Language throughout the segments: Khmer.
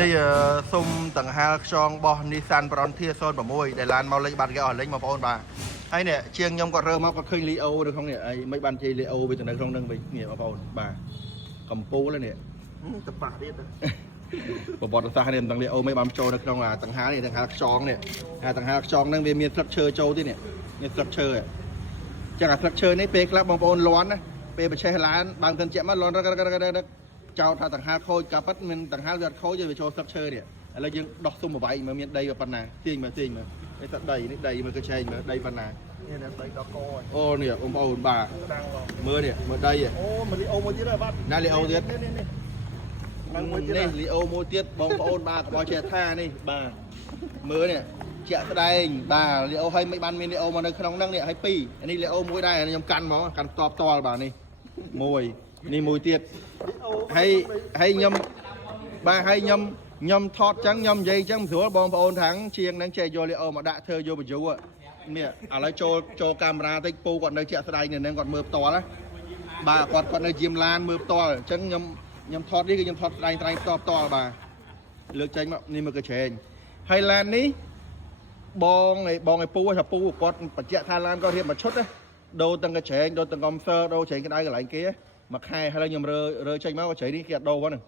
นี่ซุ่มต่างหากช่องบอนิสันปรอนเทียโซนแบบมวยแต่ลานเมาเล็กบันแกอ่อนเล็กมาปอนบาไอ้เนี่ยเชียงยมก็เริ่มมาก็เคยลีโอđược khôngเนี่ยไอ้ไม่บันเจลีโอไปถึงไหนตรงนึงไปเนี่ยมาปอนบาคำปูแล้วเนี่ยจะปาดิบอดตาเนี่ยต่างลีโอไม่บัมโจนะตรงต่างหากนี่ต่างหากช่องเนี่ยต่างหากช่องนั่งเวียนมีสตรัคเชอร์โจที่เนี่ยสตรัคเชอร์จากสตรัคเชอร์นี่เป๊กแล้วบางปอนร้อนนะเป๊ไปใช้ร้านบางตันเจ็บมาร้อนเจ้าต่างหากโคกับปัดมันต่างหากเลือดเขาจะไปโชว์สตรัคเชอร์เนี่ยแล้วยังดอกซุ่มมาใบมาเมียนใดแบบปันนาจริงมาไอ้สัตว์ใดนี่ใดมันก็ใช่มาใดปันนาเนี่ยนะใดดอกโก้โอ้เนี่ยองค์พ่อองค์บาเมื่อเนี่ยเมื่อใดอ่ะโอ้มันลีโอโมเตียดบ้านน่าลีโอเตียดนี่ลีโอโมเตียดบองพ่อองค์บาบอเชียท่านี่บาเมื่อเนี่ยเจ้าแสดงบาลีโอให้ไม่บันมีลีโอมาในขนมนั่งเนี่ยให้ปีอันนี้ลีโอมวยได้ยำกันมั้งกันตอบตอบานี่มวยนี่มวยเตียดให้ยำบาให้ยำทอดจังยำใหญ่จังถือว่าบองพอโอนทั้งเชียงนั่งเชยโยลีโอมาด่าเธอโยไปโย่อะเนี่ยอะไรโจกามราติปูก่อนในเจ้าสไลด์เนี่ยนั่งก่อนมือต่อละบ่าก่อนในยิมลานมือต่อจังยำทอดนี่ก็ยำทอดไตรต่อบ่าเลือกใจมานี่มันก็เชงไฮแลนด์นี้บองไอ้ปูถ้าปูก่อนปัจเจกไทยแลนด์ก็เรียกมาชุดนะโดนตั้งกระเชงโดนตั้งกอมเซอร์โดนเชงกันได้กันหลายเกี้ยมาใครให้เรายำเรือใจมาก็เฉยนี่เกียดโดวะหนึ่ง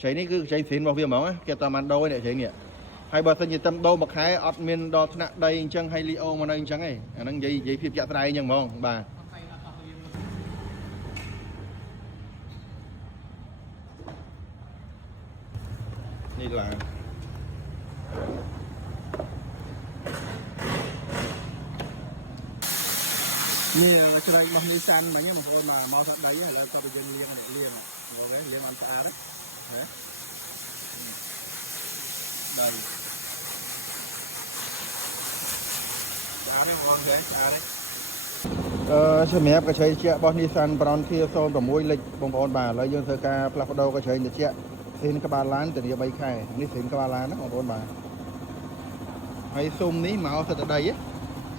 เฉยนี่คือเฉยสินบอกเพียงหมอเกียดตามันโดเนี่ยเฉยเนี่ยให้บริษัทจำโดมาขายออดเมนดอธนาใดจังให้ลีโอมาใดจังไงอันนั้นยี่พิบจักรใดยังมองบ่านี่làนี่เราจะได้มาในซันmà nhé một con mà mau thật đấy là có bây giờ liên này liên rồi đấy liên ăn xa đấy đây xa đấy con đấy xa đấy សម្រាប់កញ្ឆៃជារបស់ Nissan Frontier 06 lịch បងប្អូនបាទឥឡូវយើងធ្វើការផ្លាស់ប្ដូនកញ្ឆៃទៅជាស៊ីនក្បាលឡានទៅ3ខែនេះស៊ីនក្បាលឡានណាបងប្អូនបាទហើយស៊ុំនេះមកសិតដី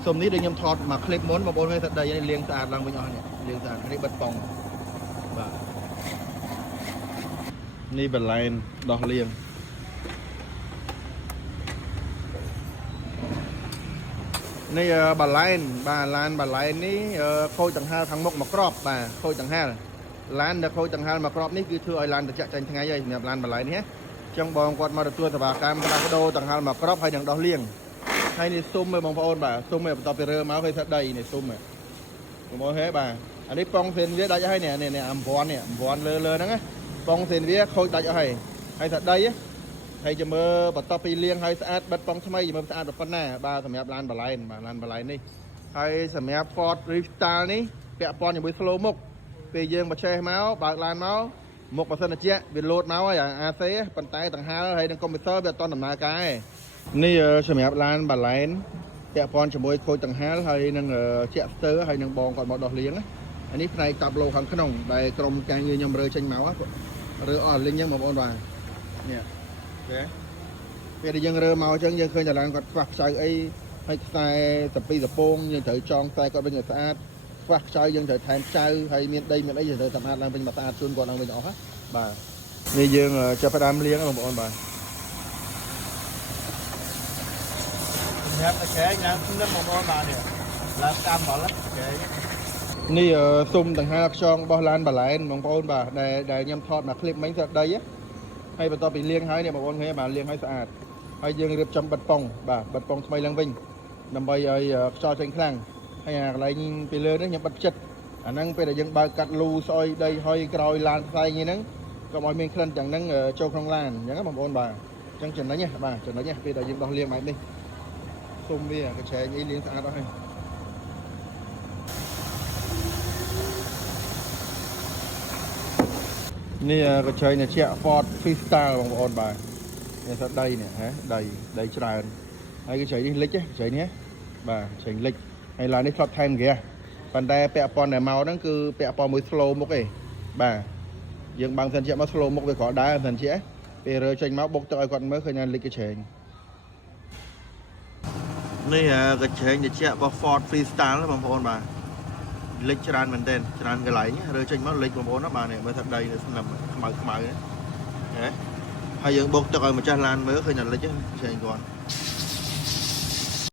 ស៊ុំនេះដូចខ្ញុំថតមកคลิปមុនបងប្អូនឃើញសិតដីនេះលាងស្អាតឡើងវិញអស់នេះលាងស្អាតនេះបិទប៉ងបាទនេះបន្លែដោះលាងនេះបន្លែបាទឡានបន្លែនេះខូចដង្ហើរខាងមុខមកក្របបាទខូចដង្ហើរឡានដែលខូចដង្ហើរមកក្របនេះគឺធ្វើឲ្យឡានត្រជាក់ចាញ់ថ្ងៃហើយសម្រាប់ឡានបន្លែនេះចឹងបងគាត់មកទទួលសេវាកម្មផ្លាស់ប្ដូរដង្ហើរមកក្របហើយនឹងដោះលាងហើយនេះស៊ុំឯងបងប្អូនបាទស៊ុំឯងបន្ទាប់ពីរើមកឃើញថាដីនេះស៊ុំឯងបងប្អូនហេបាទអានេះប៉ងសេនវាដាច់ហើយនេះអំពាន់លើហ្នឹងណាប៉ងសេនវាខូចដាច់អស់ហើយថាដីហើយចាំមើលបន្ទាប់ពីលាងហើយស្អាតបិទប៉ងថ្មីចាំមើលស្អាតប៉ុណ្ណាបាទសម្រាប់ឡានបន្លែបាទឡានបន្លែនេះហើយសម្រាប់ Ford Freestyle នេះពាក់ព័ន្ធជាមួយ slow មុខពេលយើងបច្ចេកមកបើកឡានមកមុខបើសិនជាវាលោតមកហើយ AC ប៉ុន្តែដង្ហើរហើយនឹងកុំព្យូទ័រវាអត់ដំណើរការទេនេះសម្រាប់ឡានបន្លែពាក់ព័ន្ធជាមួយខូចដង្ហើរហើយនឹងជាក់ស្ទើហើយនឹងបងគាត់មកដោះលាងអានេះផ្នែកតាប់ឡូខាងក្នុងដែលក្រុមការងារខ្ញុំរើចេញមករើអស់លេងហ្នឹងបងប្អូនបាទនេះពេលដែលយើងរើមកអញ្ចឹងយើងឃើញតែឡានគាត់ខ្វះខ្ចៅអីហើយខ្សែសពីសពងយើងត្រូវចងខ្សែគាត់វិញឲ្យស្អាតខ្វះខ្ចៅយើងត្រូវថែមខ្ចៅហើយមានដីមានអីយើងត្រូវសម្អាតឡើងវិញមកស្អាតជូនគាត់ឡើងវិញអស់ហ៎បាទនេះយើងចាប់ផ្ដើមលាងបងប្អូនបាទសម្រាប់តែញ៉ាំនឹងបងប្អូនបាទនេះឡើងកម្មមកឡើយនេះស៊ុំដង្ហើរខ្យងរបស់ឡានបន្លែបងប្អូនបាទដែលខ្ញុំថតមកคลิปមិញទៅដីហើយបន្ទាប់ពីលាងហើយនេះបងប្អូនឃើញបាទលាងឲ្យស្អាតហើយយើងរៀបចំបិទប៉ុងបាទបិទប៉ុងថ្មីឡើងវិញដើម្បីឲ្យខ្យល់ចេញខ្លាំងហើយកន្លែងពីលើនេះខ្ញុំបិទចិត្តអាហ្នឹងពេលដែលយើងបើកកាត់លូស្អុយដីហើយក្រោយឡានផ្សែងហ្នឹងកុំឲ្យមានក្លិនទាំងហ្នឹងចូលក្នុងឡានអញ្ចឹងបងប្អូនបាទអញ្ចឹងចំណេញបាទចំណេញពេលដែលយើងដោះលាងបែបនេះស៊ុំវាកញ្ឆែងអីលាងស្អាតអស់ហើយនេះកញ្ឆែងជា Ford Freestyle បងប្អូនបាទនេះថាដីនេះហ៎ដីច្រើនហើយកញ្ឆែងនេះលិចកញ្ឆែងនេះបាទកញ្ឆែងលិចហើយឡាននេះធ្លាប់ថែមហ្គាសប៉ុន្តែពាក់ព័ន្ធតែមកហ្នឹងគឺពាក់ព័ន្ធមួយ slow មុខឯងបាទយើងបើងសិនជាមក slow មុខវាក៏ដែរសិនជាពេលរើចេញមកបុកទឹកឲ្យគាត់មើលឃើញថាលិចកញ្ឆែងនេះកញ្ឆែងជារបស់ Ford Freestyle បងប្អូនបាទលិចច្រើនមែនទែនច្រើនកន្លែងរើចេញមកលិចបងប្អូនណាបាទនេះមើលថាដីនៅស្នឹមខ្មៅហ៎ ហើយយើងបុកទឹកឲ្យម្ចាស់ឡានមើលឃើញតែលិចហ្នឹងផ្សេងគាត់